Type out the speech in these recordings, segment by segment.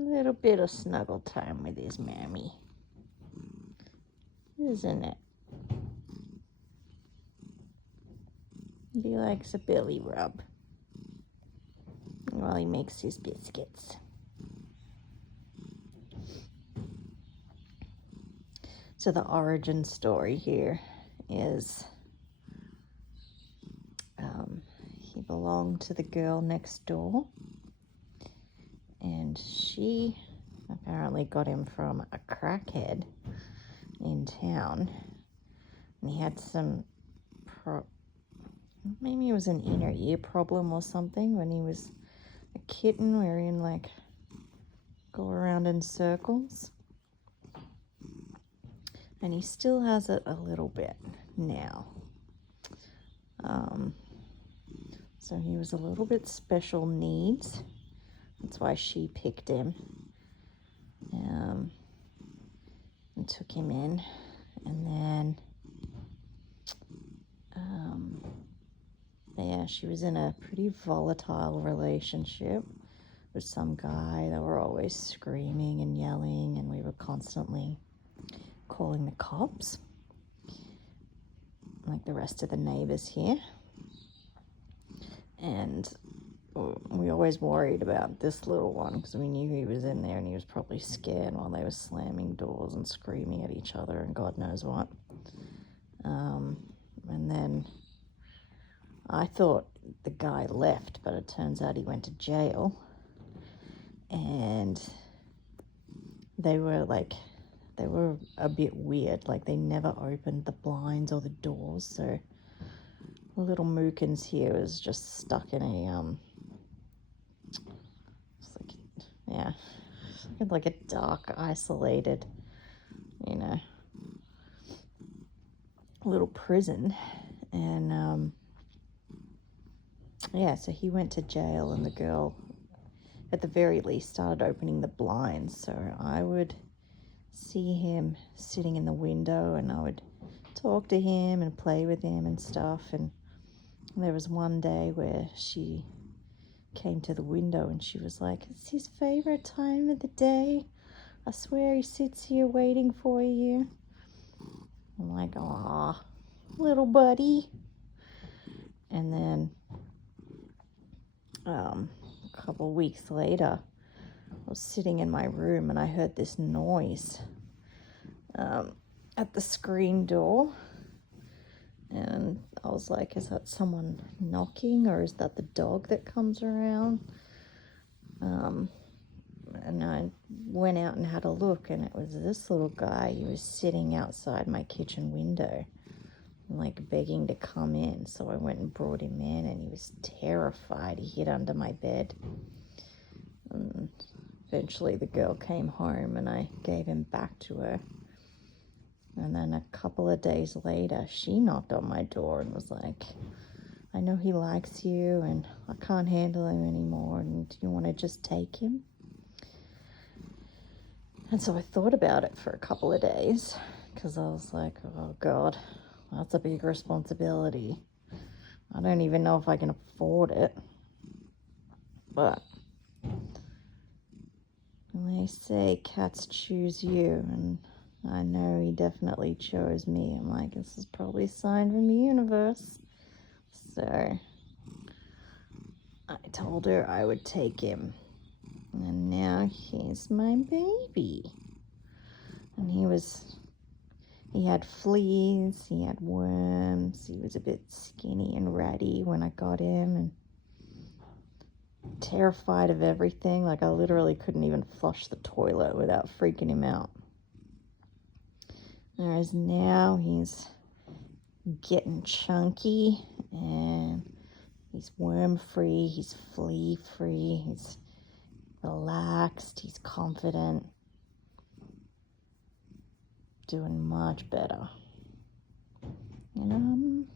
little bit of snuggle time with his mammy, isn't it? He likes a belly rub while he makes his biscuits. So the origin story here is he belonged to the girl next door, and she apparently got him from a crackhead in town, and he had some maybe it was an inner ear problem or something when he was a kitten, where he'd like go around in circles, and he still has it a little bit now. So he was a little bit special needs. That's why she picked him and took him in. And then, yeah, she was in a pretty volatile relationship with some guy. They were always screaming and yelling, and we were constantly calling the cops, like the rest of the neighbors here. And we always worried about this little one because we knew he was in there and he was probably scared while they were slamming doors and screaming at each other and God knows what. And then I thought the guy left, but it turns out he went to jail. And they were a bit weird. Like, they never opened the blinds or the doors, so little Mookins here was just stuck in a like a dark, isolated, little prison. And so he went to jail, and the girl at the very least started opening the blinds, so I would see him sitting in the window and I would talk to him and play with him and stuff. And there was one day where she came to the window and she was like, "It's his favorite time of the day. I swear he sits here waiting for you." I'm like, "Aw, little buddy." And then a couple weeks later, I was sitting in my room and I heard this noise at the screen door. And I was like, is that someone knocking, or is that the dog that comes around? And I went out and had a look, and it was this little guy. He was sitting outside my kitchen window, like begging to come in. So I went and brought him in, and he was terrified. He hid under my bed. And eventually the girl came home, and I gave him back to her. And then a couple of days later, she knocked on my door and was like, "I know he likes you, and I can't handle him anymore, and do you want to just take him?" And so I thought about it for a couple of days, because I was like, oh God, that's a big responsibility. I don't even know if I can afford it. But they say cats choose you, and I know he definitely chose me. I'm like, this is probably a sign from the universe. So I told her I would take him. And now he's my baby. And he had fleas, he had worms, he was a bit skinny and ratty when I got him, and terrified of everything. Like, I literally couldn't even flush the toilet without freaking him out. Whereas now he's getting chunky, and he's worm-free, he's flea-free, he's relaxed, he's confident, doing much better. And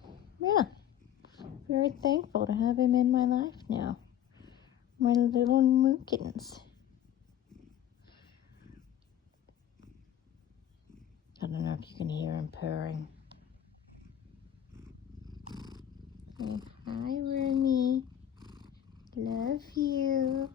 very thankful to have him in my life now. My little Mookins. I don't know if you can hear him purring. Say hi, Wormy. Love you.